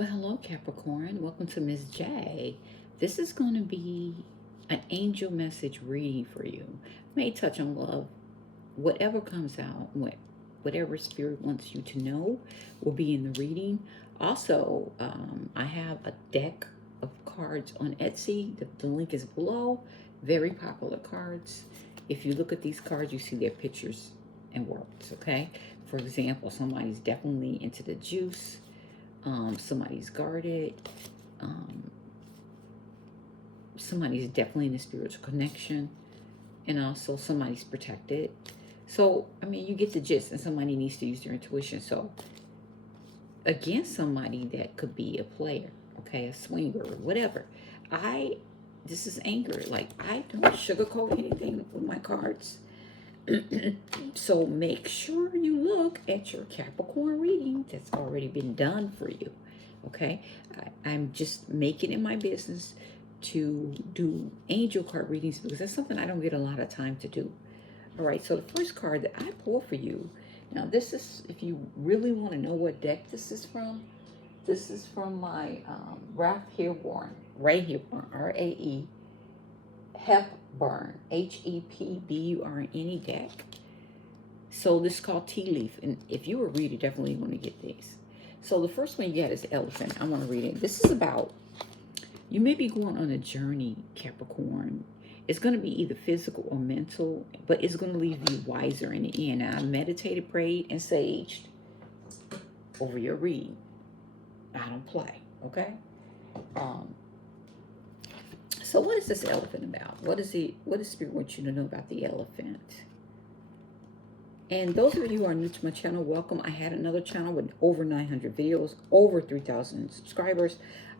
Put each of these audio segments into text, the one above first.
Well, hello, Capricorn. Welcome to Miss J. This is going to be an angel message reading for you. May touch on love. Whatever comes out, whatever spirit wants you to know, will be in the reading. Also, I have a deck of cards on Etsy. The link is below. Very popular cards. If you look at these cards, you see their pictures and words. Okay. For example, somebody's definitely into the juice. Somebody's guarded. Um, Somebody's definitely in a spiritual connection. And also somebody's protected. So, I mean, you get the gist, and somebody needs to use their intuition. So, against somebody that could be a player, okay, a swinger, or whatever. This is anger. Like, I don't sugarcoat anything with my cards. So make sure you look at your Capricorn reading that's already been done for you. Okay, I'm just making it my business to do angel card readings because that's something I don't get a lot of time to do. All right, so the first card that I pull for you, now this is, if you really want to know what deck this is from my Ralph Heilborn, Ray Heilborn, R-A-E, Hepburn, Hepburn deck. So this is called Tea Leaf, and if you're a reader, definitely want to get these. So the first one you get is Elephant. I want to read it. This is about, you may be going on a journey, Capricorn. It's going to be either physical or mental, but it's going to leave you wiser in the end. Now, I meditated, prayed, and saged over your reading. I don't play, okay? So what is this elephant about? What does Spirit want you to know about the elephant? And those of you who are new to my channel, welcome. I had another channel with over 900 videos, over 3,000 subscribers.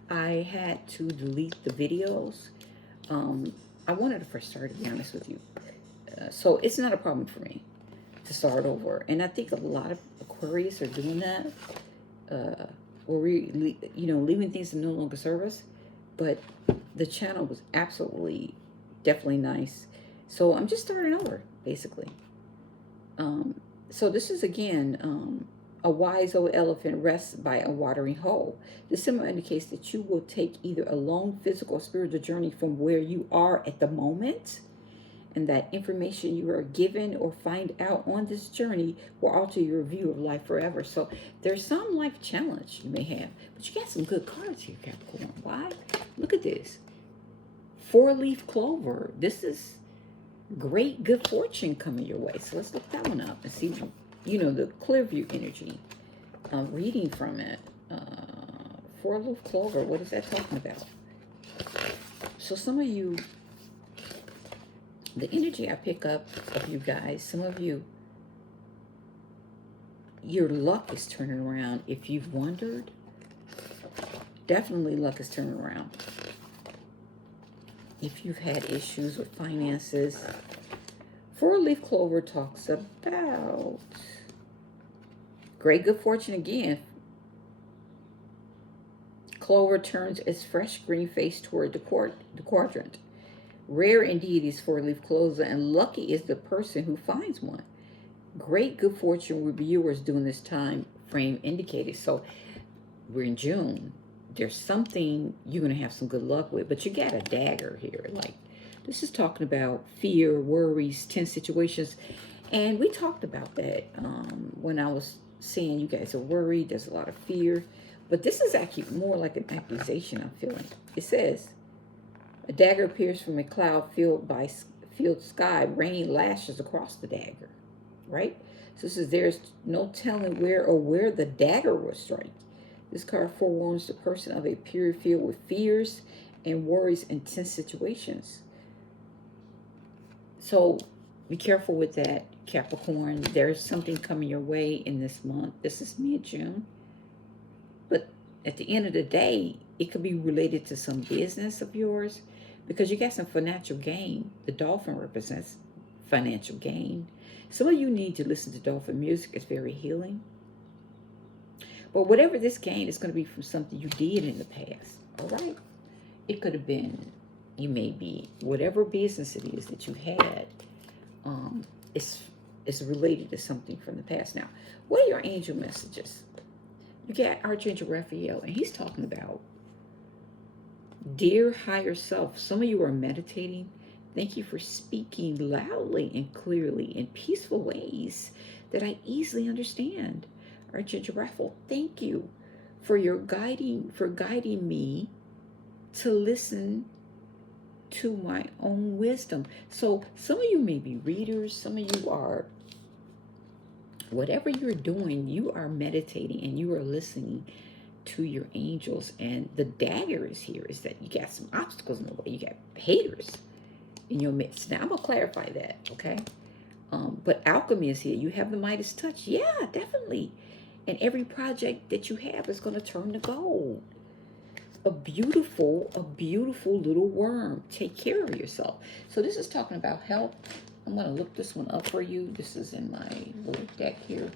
I had to delete the videos. I wanted to first start, to be honest with you. So it's not a problem for me to start over. And I think a lot of Aquarius are doing that. Leaving things that no longer serve us. But the channel was absolutely, definitely nice. So I'm just starting over, basically. So this is, again, a wise old elephant rests by a watering hole. This symbol indicates that you will take either a long physical or spiritual journey from where you are at the moment, and that information you are given or find out on this journey will alter your view of life forever. So there's some life challenge you may have, but you got some good cards here, Capricorn. Why? Look at this. 4-leaf clover. This is great good fortune coming your way. So let's look that one up and see, the clear view energy. Reading from it. 4-leaf clover. What is that talking about? So some of you, the energy I pick up of you guys, some of you, your luck is turning around. If you've wondered, definitely luck is turning around. If you've had issues with finances, 4-leaf clover talks about great good fortune again. Clover turns its fresh green face toward the quadrant. Rare indeed is 4-leaf clover, and lucky is the person who finds one. Great good fortune reviewers during this time frame indicated. So we're in June. There's something you're going to have some good luck with, but you got a dagger here. Like, this is talking about fear, worries, tense situations. And we talked about that when I was saying you guys are worried. There's a lot of fear. But this is actually more like an accusation I'm feeling. It says, a dagger appears from a cloud filled sky. Rain lashes across the dagger, right? So this is, there's no telling where the dagger will strike. This card forewarns the person of a period filled with fears and worries in tense situations. So be careful with that, Capricorn. There's something coming your way in this month. This is mid-June. But at the end of the day, it could be related to some business of yours because you got some financial gain. The dolphin represents financial gain. Some of you need to listen to dolphin music. It's very healing. But whatever this gain is going to be from something you did in the past, all right? It could have been, you may be, whatever business it is that you had, it's related to something from the past. Now, what are your angel messages? You got Archangel Raphael, and he's talking about dear higher self. Some of you are meditating. Thank you for speaking loudly and clearly in peaceful ways that I easily understand. Archangel Raphael, thank you for guiding me to listen to my own wisdom. So some of you may be readers, some of you are, whatever you're doing, you are meditating and you are listening to your angels. And the dagger is here is that you got some obstacles in the way. You got haters in your midst. Now I'm gonna clarify that, okay? But alchemy is here. You have the Midas touch. Yeah, definitely. And every project that you have is gonna turn to gold. A beautiful little worm. Take care of yourself. So this is talking about health. I'm going to look this one up for you. This is in my little deck here.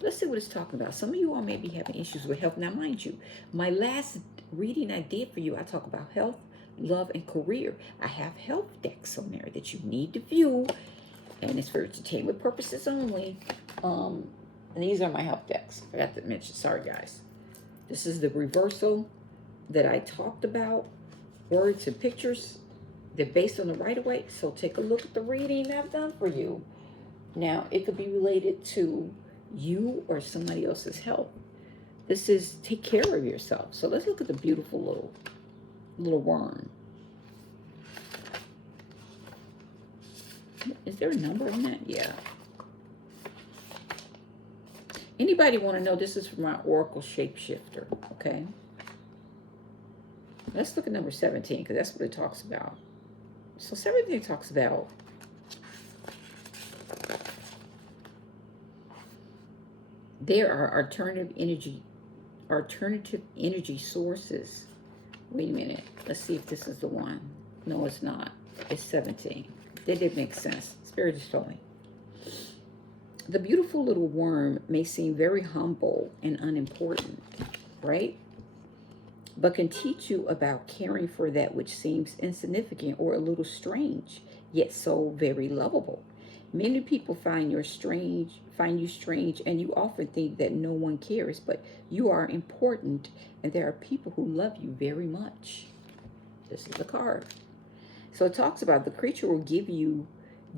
Let's see what it's talking about. Some of you all may be having issues with health. Now, mind you, my last reading I did for you, I talk about health, love, and career. I have health decks on there that you need to view, and it's for entertainment purposes only. And these are my health decks. I forgot to mention. Sorry, guys. This is the reversal that I talked about, words and pictures. They're based on the Rider-Waite. So take a look at the reading I've done for you. Now, it could be related to you or somebody else's health. This is take care of yourself. So let's look at the beautiful little worm. Is there a number on that? Yeah. Anybody want to know? This is from my Oracle Shapeshifter, okay? Let's look at number 17, because that's what it talks about. So 17 talks about there are alternative energy sources. Wait a minute. Let's see if this is the one. No, it's not. It's 17. That did make sense. Spirit just told me. The beautiful little worm may seem very humble and unimportant, right? But can teach you about caring for that which seems insignificant or a little strange, yet so very lovable. Many people find you strange, and you often think that no one cares, but you are important, and there are people who love you very much. This is the card. So it talks about the creature will give you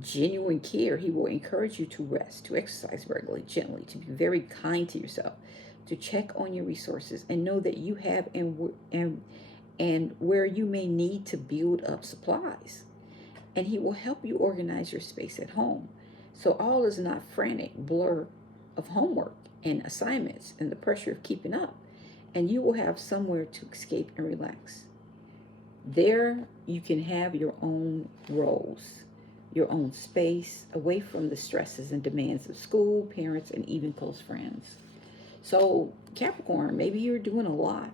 genuine care. He will encourage you to rest, to exercise regularly, gently, to be very kind to yourself, to check on your resources and know that you have and where you may need to build up supplies. And he will help you organize your space at home. So all is not frantic blur of homework and assignments and the pressure of keeping up. And you will have somewhere to escape and relax. There you can have your own roles, your own space, away from the stresses and demands of school, parents, and even close friends. So Capricorn, maybe you're doing a lot.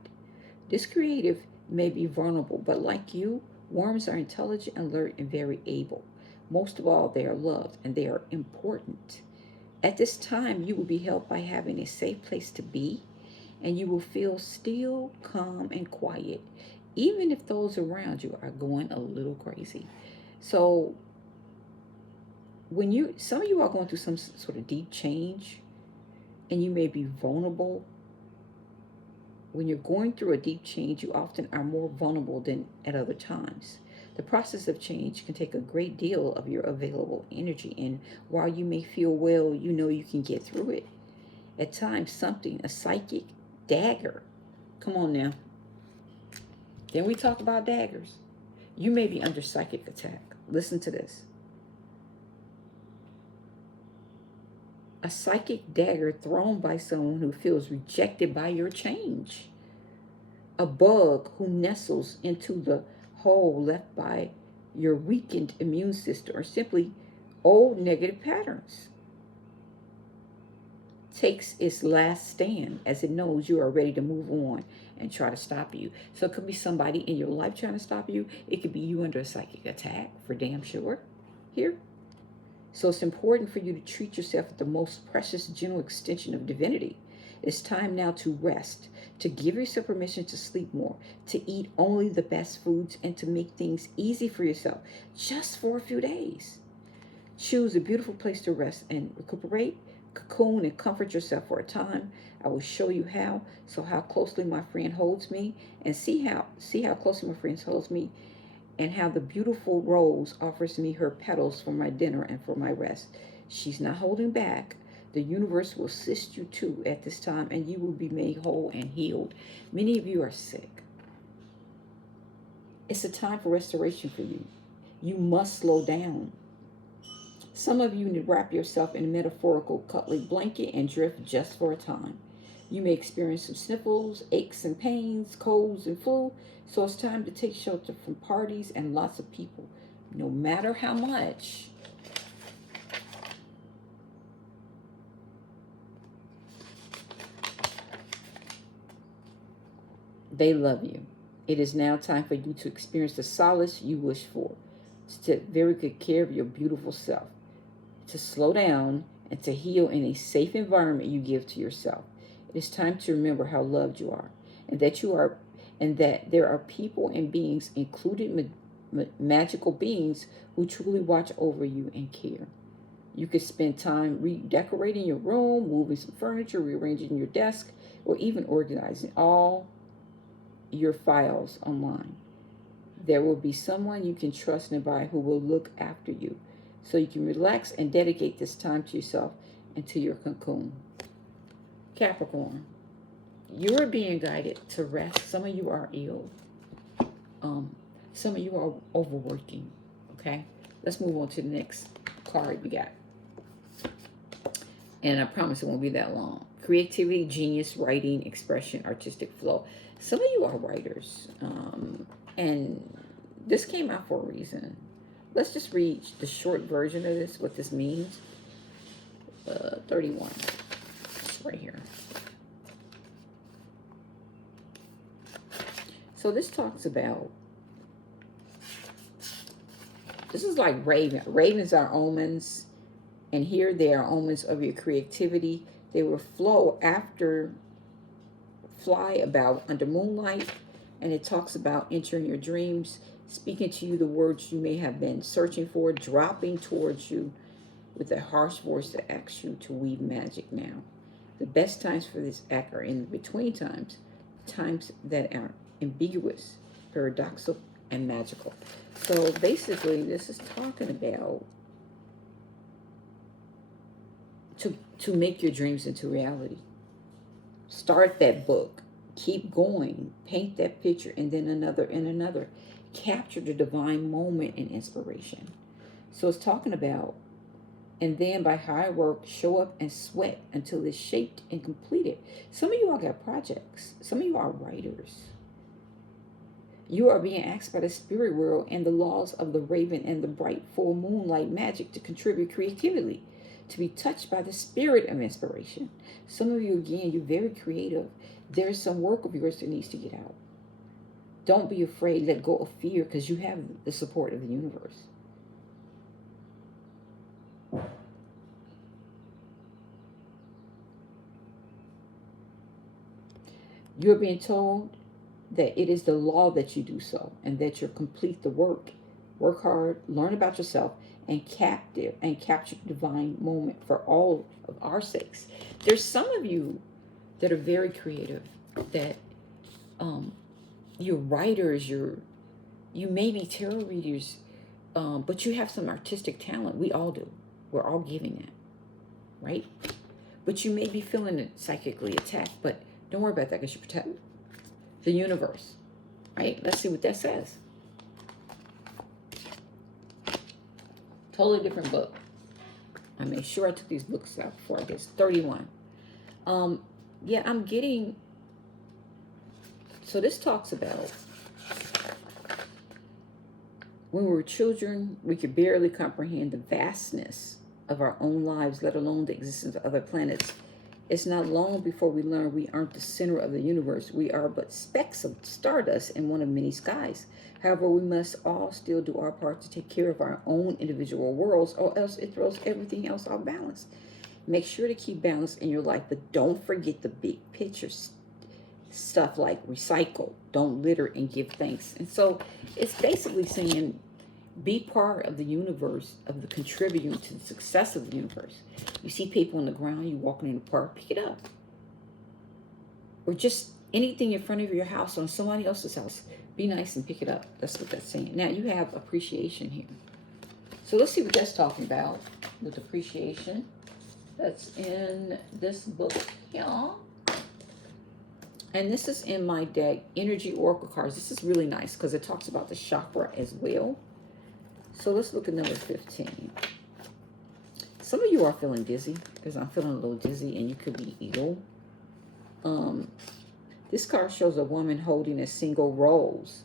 This creative may be vulnerable, but like you, worms are intelligent, alert, and very able. Most of all, they are loved and they are important. At this time, you will be helped by having a safe place to be, and you will feel still, calm, and quiet, even if those around you are going a little crazy. So when some of you are going through some sort of deep change, and you may be vulnerable. When you're going through a deep change, you often are more vulnerable than at other times. The process of change can take a great deal of your available energy, and while you may feel well, you know you can get through it. At times, a psychic dagger. Come on now. Then we talk about daggers. You may be under psychic attack. Listen to this. A psychic dagger thrown by someone who feels rejected by your change. A bug who nestles into the hole left by your weakened immune system, or simply old negative patterns. Takes its last stand as it knows you are ready to move on and try to stop you. So it could be somebody in your life trying to stop you. It could be you under a psychic attack, for damn sure. Here. So it's important for you to treat yourself with the most precious general extension of divinity. It's time now to rest, to give yourself permission to sleep more, to eat only the best foods, and to make things easy for yourself just for a few days. Choose a beautiful place to rest and recuperate, cocoon, and comfort yourself for a time. I will show you how. So how closely my friend holds me, and see how closely my friend holds me, and how the beautiful rose offers me her petals for my dinner and for my rest. She's not holding back. The universe will assist you too at this time, and you will be made whole and healed. Many of you are sick. It's a time for restoration for you. You must slow down. Some of you need to wrap yourself in a metaphorical cuddly blanket and drift just for a time. You may experience some sniffles, aches and pains, colds and flu, so it's time to take shelter from parties and lots of people. No matter how much they love you, it is now time for you to experience the solace you wish for, to take very good care of your beautiful self, to slow down, and to heal in a safe environment you give to yourself. It is time to remember how loved you are, and that there are people and beings, including magical beings, who truly watch over you and care. You could spend time redecorating your room, moving some furniture, rearranging your desk, or even organizing all your files online. There will be someone you can trust nearby who will look after you, so you can relax and dedicate this time to yourself and to your cocoon. Capricorn, you are being guided to rest. Some of you are ill. Some of you are overworking. Okay, let's move on to the next card we got. And I promise it won't be that long. Creativity, genius, writing, expression, artistic flow. Some of you are writers. And this came out for a reason. Let's just read the short version of this, what this means. 31. It's right here. So this talks about, this is like raven. Ravens are omens. And here they are omens of your creativity. They will fly about under moonlight. And it talks about entering your dreams, speaking to you the words you may have been searching for, dropping towards you with a harsh voice that asks you to weave magic now. The best times for this act are in between times, times that are ambiguous, paradoxical, and magical. So basically, this is talking about to make your dreams into reality. Start that book. Keep going. Paint that picture, and then another and another. Capture the divine moment and inspiration. So it's talking about, and then by hard work, show up and sweat until it's shaped and completed. Some of you all got projects. Some of you are writers. You are being asked by the spirit world and the laws of the raven and the bright full moonlight magic to contribute creatively, to be touched by the spirit of inspiration. Some of you, again, you're very creative. There's some work of yours that needs to get out. Don't be afraid. Let go of fear, because you have the support of the universe. You're being told that it is the law that you do so, and that you complete the work. Work hard, learn about yourself, and capture the divine moment for all of our sakes. There's some of you that are very creative, that you're writers, you may be tarot readers, but you have some artistic talent. We all do. We're all giving it, right? But you may be feeling it psychically attacked, but don't worry about that, because you protect the universe, right? Let's see what that says. Totally different book. I made sure I took these books out before I get 31. Yeah, I'm getting, so this talks about when we were children, we could barely comprehend the vastness of our own lives, let alone the existence of other planets. It's not long before we learn we aren't the center of the universe. We are but specks of stardust in one of many skies. However, we must all still do our part to take care of our own individual worlds, or else it throws everything else off balance. Make sure to keep balance in your life, but don't forget the big picture stuff like recycle, don't litter, and give thanks. And so it's basically saying, be part of the universe, of the contributing to the success of the universe. You see people on the ground, you walking in the park, pick it up. or just anything in front of your house or somebody else's house, be nice and pick it up. That's what that's saying. Now you have appreciation here. So let's see what that's talking about with appreciation. That's in this book here. And this is in my deck, Energy Oracle cards. This is really nice because it talks about the chakra as well. So let's look at number 15. Some of you are feeling dizzy, because I'm feeling a little dizzy, and you could be ill. This card shows a woman holding a single rose.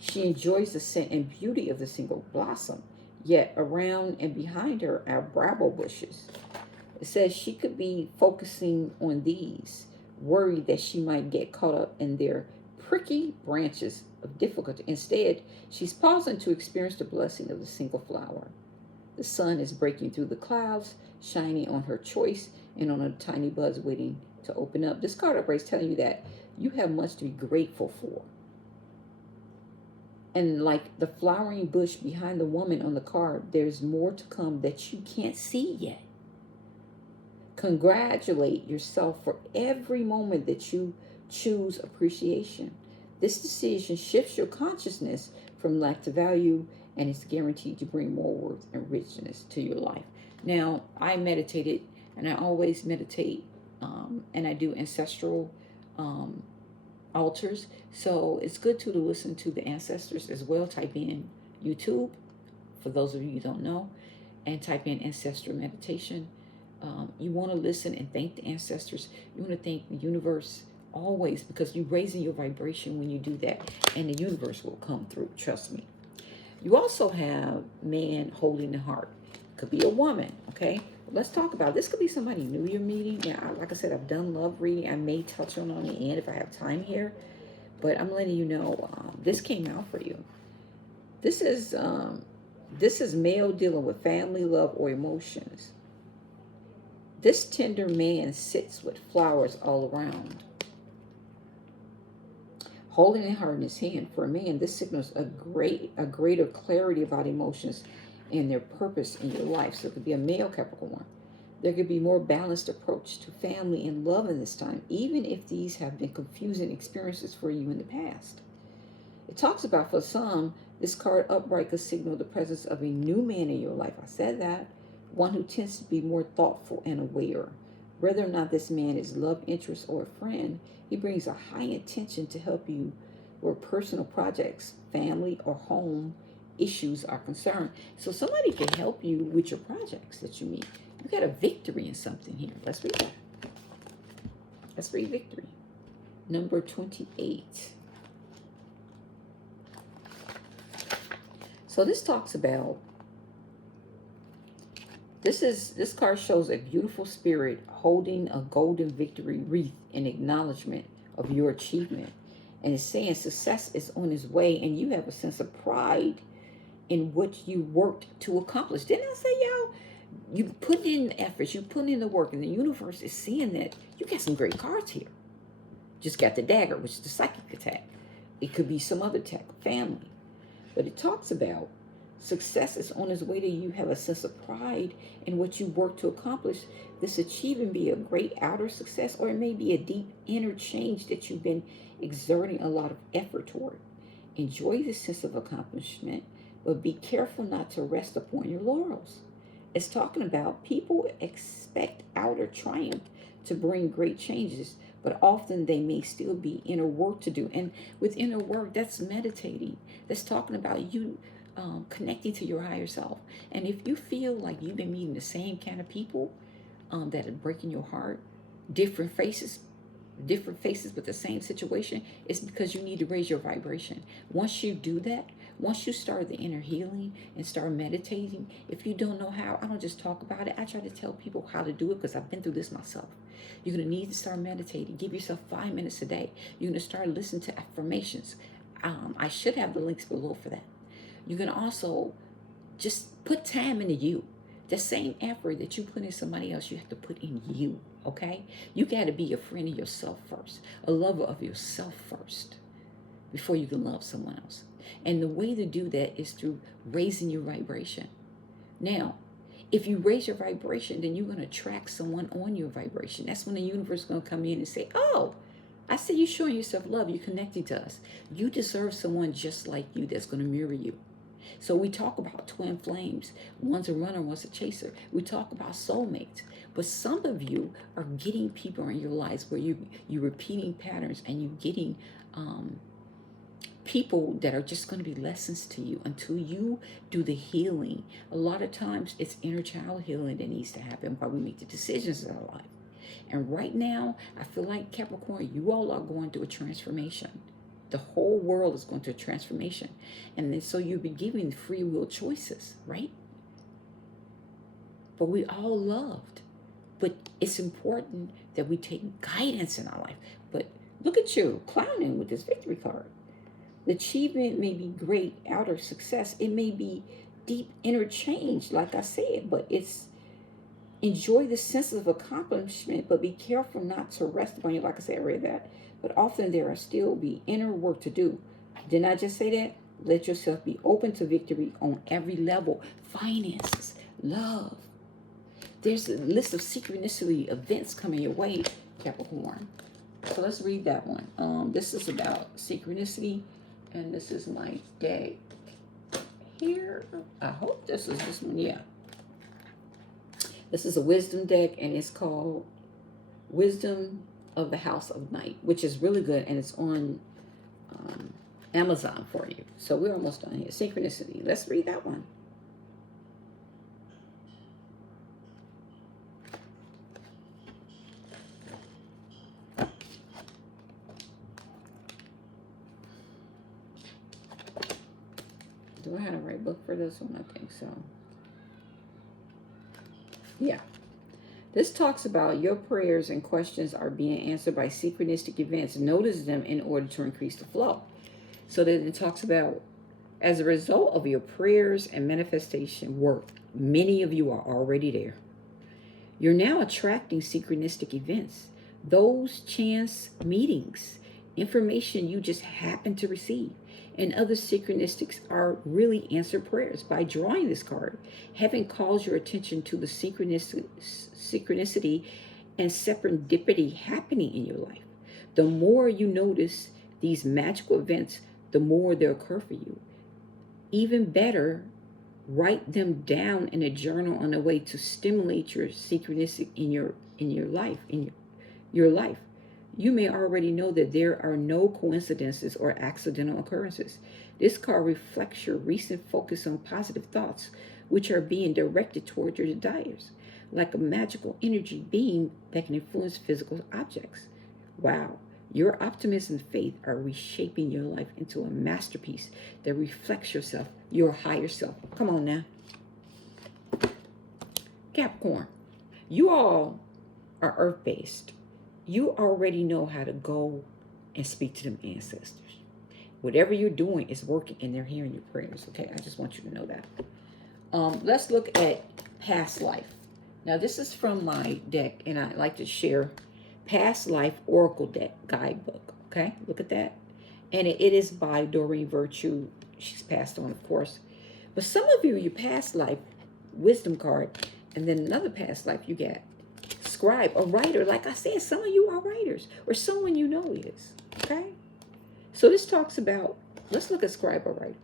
She enjoys the scent and beauty of the single blossom, yet around and behind her are bramble bushes. It says she could be focusing on these, worried that she might get caught up in their pricky branches of difficulty. Instead, she's pausing to experience the blessing of the single flower. The sun is breaking through the clouds, shining on her choice and on a tiny buds waiting to open up. This card is telling you that you have much to be grateful for. And like the flowering bush behind the woman on the card, there's more to come that you can't see yet. Congratulate yourself for every moment that you choose appreciation. This decision shifts your consciousness from lack to value, and it's guaranteed to bring more worth and richness to your life. Now, I meditated, and I always meditate, and I do ancestral altars. So it's good to listen to the ancestors as well. Type in YouTube, for those of you who don't know, and type in ancestral meditation. You want to listen and thank the ancestors. You want to thank the universe always, because you're raising your vibration when you do that, and the universe will come through. Trust me. You also have man holding the heart. Could be a woman, okay? Let's talk about it. This could be somebody new you're meeting. Now, like I said, I've done love reading. I may touch on the end if I have time here, but I'm letting you know this came out for you. This is male dealing with family, love, or emotions. This tender man sits with flowers all around, holding a heart in his hand. For a man, this signals a greater clarity about emotions and their purpose in your life. So it could be a male Capricorn. There could be more balanced approach to family and love in this time, even if these have been confusing experiences for you in the past. It talks about, for some, this card upright could signal the presence of a new man in your life. I said that. One who tends to be more thoughtful and aware. Whether or not this man is love interest or a friend, he brings a high intention to help you where personal projects, family, or home issues are concerned. So somebody can help you with your projects that you meet. You got a victory in something here. Let's read that. Let's read victory. Number 28. So this talks about, this card shows a beautiful spirit holding a golden victory wreath in acknowledgement of your achievement. And it's saying success is on its way, and you have a sense of pride in what you worked to accomplish. Didn't I say, y'all? You put in the efforts, you put in the work, and the universe is seeing that. You got some great cards here. Just got the dagger, which is the psychic attack. It could be some other attack, family. But it talks about success is on its way to you. Have a sense of pride in what you work to accomplish. This achievement be a great outer success, or it may be a deep inner change that you've been exerting a lot of effort toward. Enjoy this sense of accomplishment, but be careful not to rest upon your laurels. It's talking about people expect outer triumph to bring great changes, but often they may still be inner work to do. And with inner work, that's meditating. That's talking about you connecting to your higher self. And if you feel like you've been meeting the same kind of people that are breaking your heart, different faces with the same situation, it's because you need to raise your vibration. Once you do that, once you start the inner healing and start meditating, if you don't know how, I don't just talk about it. I try to tell people how to do it because I've been through this myself. You're going to need to start meditating. Give yourself 5 minutes a day. You're going to start listening to affirmations. I should have the links below for that. You're going to also just put time into you. The same effort that you put in somebody else, you have to put in you, okay? You got to be a friend of yourself first, a lover of yourself first, before you can love someone else. And the way to do that is through raising your vibration. Now, if you raise your vibration, then you're going to attract someone on your vibration. That's when the universe is going to come in and say, oh, I say you're showing yourself love. You're connecting to us. You deserve someone just like you that's going to mirror you. So we talk about twin flames. One's a runner, one's a chaser. We talk about soulmates. But some of you are getting people in your lives where you're repeating patterns, and you're getting people that are just going to be lessons to you until you do the healing. A lot of times it's inner child healing that needs to happen while we make the decisions in our life. And right now, I feel like, Capricorn, you all are going through a transformation. The whole world is going through a transformation. And then so you'll be given free will choices, right? But we all loved. But it's important that we take guidance in our life. But look at you, clowning with this victory card. The achievement may be great outer success. It may be deep inner change, like I said, but it's enjoy the sense of accomplishment, but be careful not to rest upon you. Like I said, I read that. But often there are still be inner work to do. Didn't I just say that? Let yourself be open to victory on every level. Finances, love. There's a list of synchronicity events coming your way, Capricorn. So let's read that one. This is about synchronicity, and this is my deck here. I hope this is this one. Yeah. This is a wisdom deck, and it's called Wisdom of the House of Night, which is really good, and it's on Amazon for you. So we're almost done here. Synchronicity. Let's read that one. Do I have a right book for this one? I think so. Yeah. This talks about your prayers and questions are being answered by synchronistic events. Notice them in order to increase the flow. So then it talks about, as a result of your prayers and manifestation work, many of you are already there. You're now attracting synchronistic events. Those chance meetings, information you just happen to receive, and other synchronicities are really answered prayers. By drawing this card, heaven calls your attention to the synchronicity and serendipity happening in your life. The more you notice these magical events, the more they occur for you. Even better, write them down in a journal on the way to stimulate your synchronicity in your life. You may already know that there are no coincidences or accidental occurrences. This card reflects your recent focus on positive thoughts, which are being directed toward your desires, like a magical energy beam that can influence physical objects. Wow, your optimism and faith are reshaping your life into a masterpiece that reflects yourself, your higher self. Come on now. Capricorn, you all are earth-based. You already know how to go and speak to them ancestors. Whatever you're doing is working, and they're hearing your prayers. Okay, I just want you to know that. Let's look at past life. Now, this is from my deck, and I like to share Past Life Oracle Deck Guidebook. Okay, look at that. And it is by Doreen Virtue. She's passed on, of course. But some of you, your past life wisdom card, and then another past life you get scribe, a writer. Like I said, some of you are writers, or someone you know is. Okay? So this talks about, let's look at scribe or writer.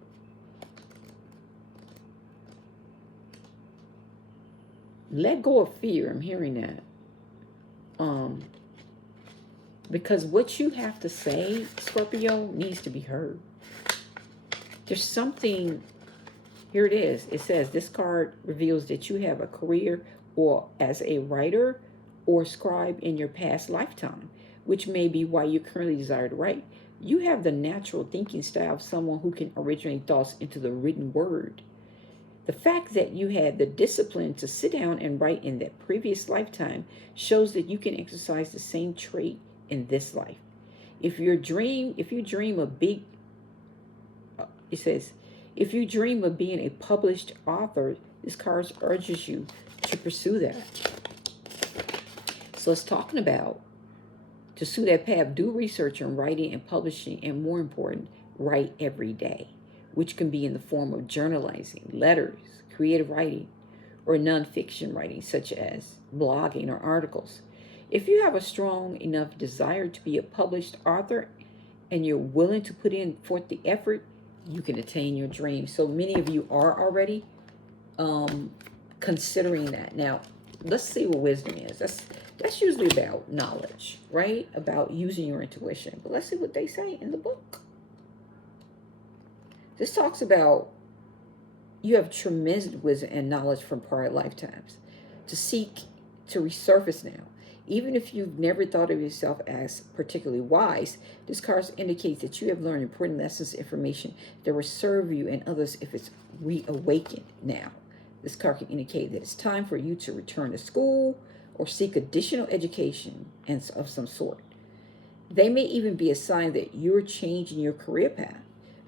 Let go of fear. I'm hearing that. Because what you have to say, Scorpio, needs to be heard. There's something, here it is. It says, this card reveals that you have a career or as a writer or scribe in your past lifetime, which may be why you currently desire to write. You have the natural thinking style of someone who can originate thoughts into the written word. The fact that you had the discipline to sit down and write in that previous lifetime shows that you can exercise the same trait in this life. If you dream of big, it says, if you dream of being a published author, this card urges you to pursue that. So it's talking about to pursue that path, do research on writing and publishing, and more important, write every day, which can be in the form of journalizing, letters, creative writing, or nonfiction writing, such as blogging or articles. If you have a strong enough desire to be a published author and you're willing to put in forth the effort, you can attain your dreams. So many of you are already considering that. Now, let's see what wisdom is. That's usually about knowledge, right? About using your intuition. But let's see what they say in the book. This talks about you have tremendous wisdom and knowledge from prior lifetimes to seek to resurface now. Even if you've never thought of yourself as particularly wise, this card indicates that you have learned important lessons, information that will serve you and others if it's reawakened now. This card can indicate that it's time for you to return to school or seek additional education and of some sort. They may even be a sign that you're changing your career path.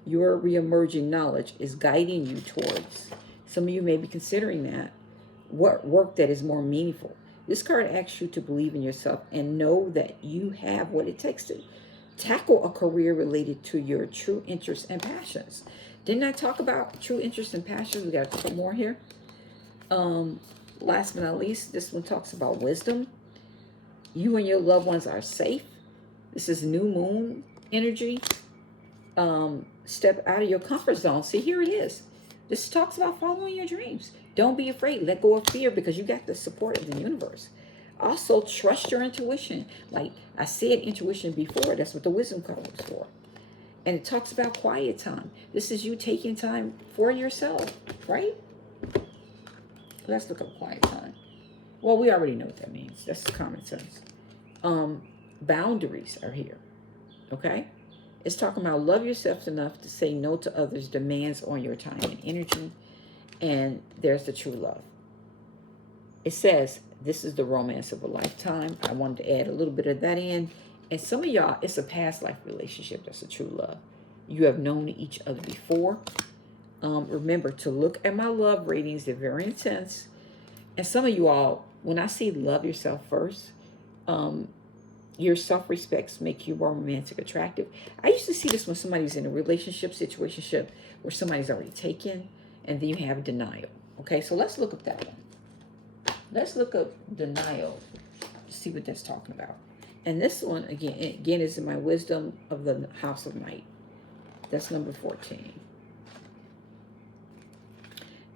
Your reemerging knowledge is guiding you towards. Some of you may be considering that. What work that is more meaningful. This card asks you to believe in yourself and know that you have what it takes to tackle a career related to your true interests and passions. Didn't I talk about true interests and passions? We got a couple more here. Last but not least, this one talks about wisdom. You and your loved ones are safe. This is new moon energy. Step out of your comfort zone. See, here it is. This talks about following your dreams. Don't be afraid. Let go of fear because you got the support of the universe. Also, trust your intuition. Like I said, intuition before. That's what the wisdom card was for. And it talks about quiet time. This is you taking time for yourself, right? Let's look up quiet time. Well, we already know what that means. That's common sense. Boundaries are here, okay? It's talking about love yourself enough to say no to others' demands on your time and energy. And there's the true love. It says, this is the romance of a lifetime. I wanted to add a little bit of that in. And some of y'all, it's a past life relationship. That's a true love. You have known each other before. Remember to look at my love ratings. They're very intense. And some of you all, when I say love yourself first, your self-respects make you more romantic, attractive. I used to see this when somebody's in a relationship, situationship, where somebody's already taken, and then you have denial. Okay, so let's look up that one. Let's look up denial to see what that's talking about. And this one, again is in my wisdom of the House of Might. That's number 14.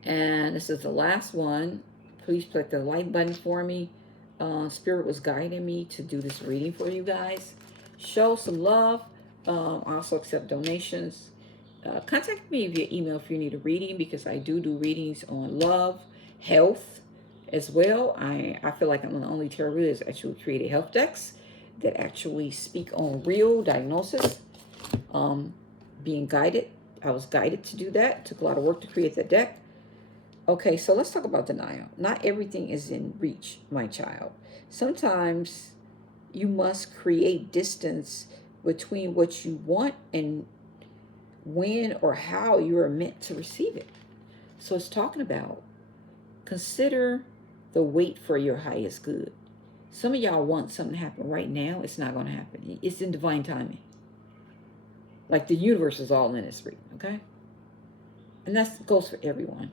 And this is the last one. Please click the like button for me. Spirit was guiding me to do this reading for you guys. Show some love. Also accept donations. Contact me via email if you need a reading, because I do readings on love, health as well. I feel like I'm the only tarot reader that's actually created health decks that actually speak on real diagnosis. Being guided. I was guided to do that. It took a lot of work to create that deck. Okay, so let's talk about denial. Not everything is in reach, my child. Sometimes you must create distance between what you want and when or how you are meant to receive it. So it's talking about consider the wait for your highest good. Some of y'all want something to happen right now. It's not going to happen. It's in divine timing. Like the universe is all in this reading, okay? And that goes for everyone.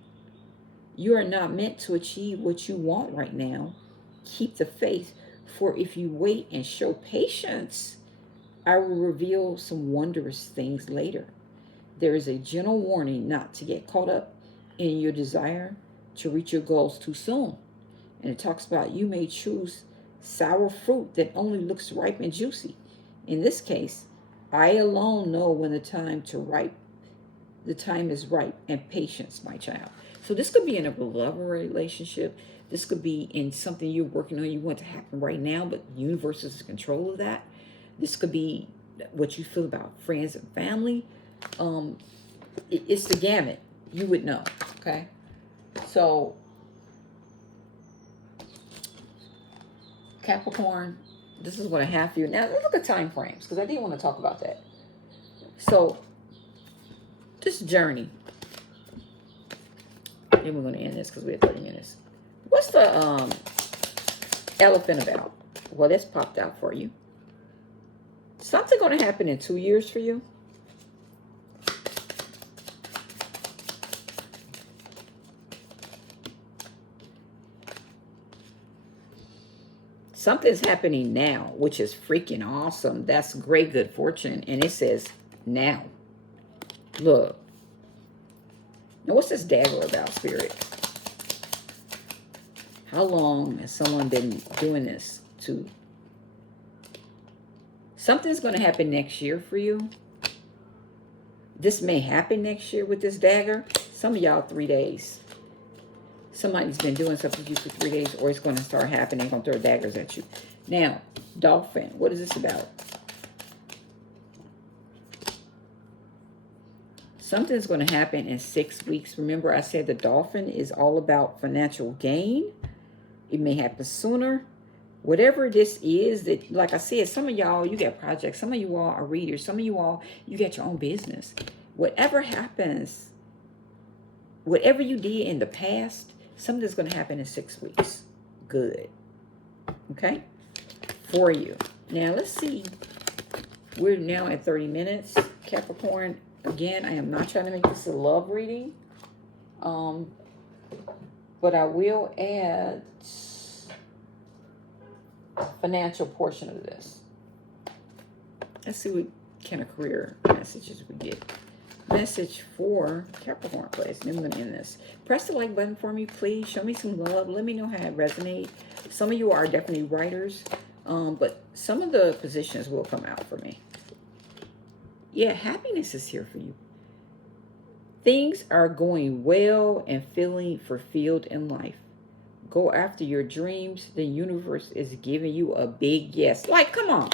You are not meant to achieve what you want right now. Keep the faith, for if you wait and show patience, I will reveal some wondrous things later. There is a gentle warning not to get caught up in your desire to reach your goals too soon. And it talks about you may choose sour fruit that only looks ripe and juicy. In this case, I alone know when the time is ripe, and patience, my child. So this could be in a beloved relationship. This could be in something you're working on, you want to happen right now, but the universe is in control of that. This could be what you feel about friends and family. It's the gamut. You would know, okay? So, Capricorn, this is what I have for you. Now, let's look at time frames, because I did want to talk about that. So, this journey. Then we're going to end this because we have 30 minutes. What's the elephant about? Well, that's popped out for you. Something going to happen in 2 years for you. Something's happening now, which is freaking awesome. That's great good fortune. And it says now. Look. Now, what's this dagger about, Spirit? How long has someone been doing this to? Something's going to happen next year for you. This may happen next year with this dagger. Some of y'all 3 days. Somebody's been doing something to you for 3 days, or it's going to start happening. They're going to throw daggers at you. Now, dolphin. What is this about? Something's going to happen in 6 weeks. Remember, I said the dolphin is all about financial gain. It may happen sooner. Whatever this is, that, like I said, some of y'all, you get projects. Some of you all are readers. Some of you all, you get your own business. Whatever happens, whatever you did in the past, something's going to happen in 6 weeks. Good. Okay? For you. Now, let's see. We're now at 30 minutes. Capricorn, again, I am not trying to make this a love reading. But I will add financial portion of this. Let's see what kind of career messages we get. Message for Capricorn, please. Then I'm going to end this. Press the like button for me, please. Show me some love. Let me know how it resonates. Some of you are definitely writers, but some of the positions will come out for me. Yeah, happiness is here for you. Things are going well and feeling fulfilled in life. Go after your dreams. The universe is giving you a big yes. Like, come on.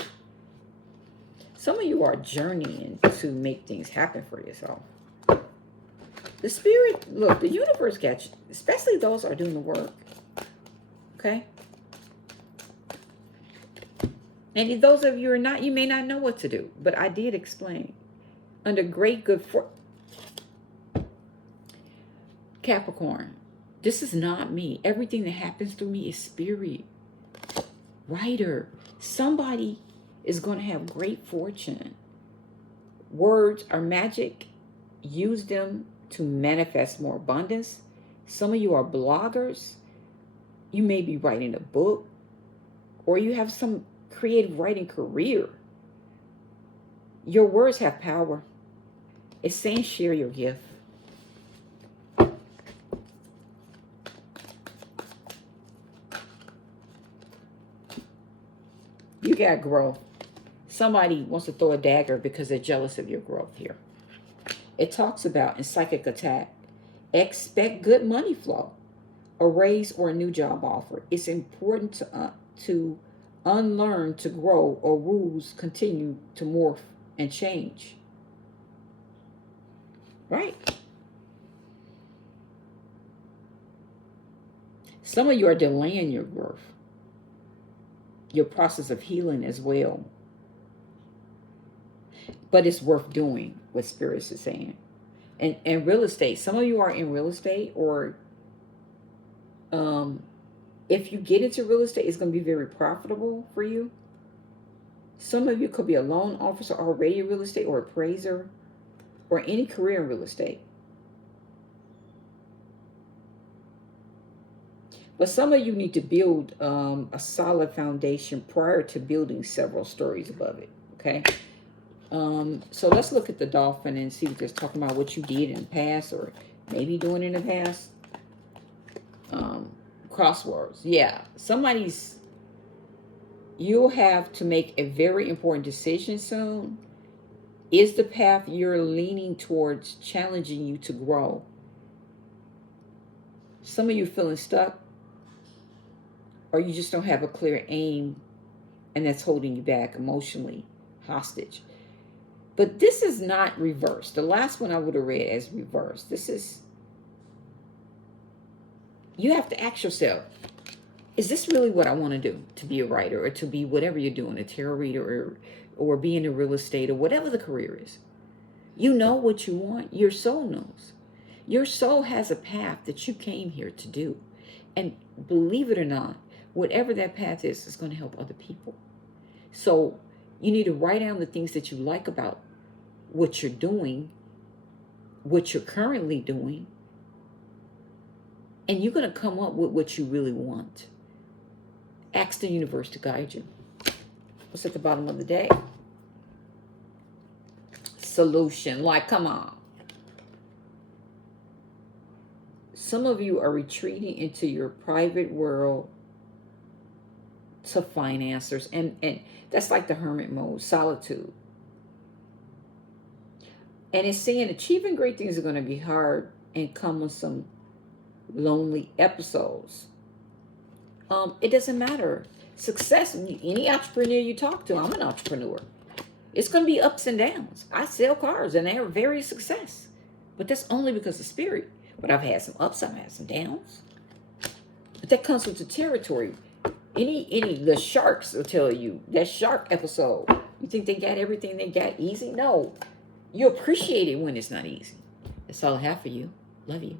Some of you are journeying to make things happen for yourself. The spirit, look, the universe got you, especially those who are doing the work. Okay? And if those of you are not, you may not know what to do. But I did explain. Under great good fortune. Capricorn, this is not me. Everything that happens to me is spirit. Writer, somebody is going to have great fortune. Words are magic. Use them to manifest more abundance. Some of you are bloggers. You may be writing a book, or you have some creative writing career. Your words have power. It's saying share your gift. You got growth. Somebody wants to throw a dagger because they're jealous of your growth here. It talks about in psychic attack, expect good money flow, a raise or a new job offer. It's important to unlearn to grow, or rules continue to morph and change. Right? Some of you are delaying your growth, your process of healing as well. But it's worth doing, what Spirits is saying. And real estate, some of you are in real estate, or if you get into real estate, it's going to be very profitable for you. Some of you could be a loan officer already in real estate, or appraiser, or any career in real estate. But some of you need to build a solid foundation prior to building several stories above it. Okay. So let's look at the dolphin and see if it's talking about what you did in the past, or maybe doing in the past. Crosswords. Yeah. You'll have to make a very important decision soon. Is the path you're leaning towards challenging you to grow? Some of you feeling stuck, or you just don't have a clear aim, and that's holding you back emotionally, hostage. But this is not reversed. The last one I would have read as reversed. This is, you have to ask yourself, is this really what I want to do? To be a writer, or to be whatever you're doing, a tarot reader, or be in real estate, or whatever the career is. You know what you want. Your soul knows. Your soul has a path that you came here to do. And believe it or not, whatever that path is going to help other people. So you need to write down the things that you like about what you're doing, what you're currently doing, and you're going to come up with what you really want. Ask the universe to guide you. What's at the bottom of the day? Solution. Like, come on. Some of you are retreating into your private world to financiers. And that's like the hermit mode, solitude. And it's saying achieving great things are going to be hard and come with some lonely episodes. It doesn't matter. Success, any entrepreneur you talk to, I'm an entrepreneur. It's going to be ups and downs. I sell cars and they're very success. But that's only because of spirit. But I've had some ups, I've had some downs. But that comes with the territory. The sharks will tell you, that shark episode, you think they got everything they got easy? No. You appreciate it when it's not easy. That's all I have for you. Love you.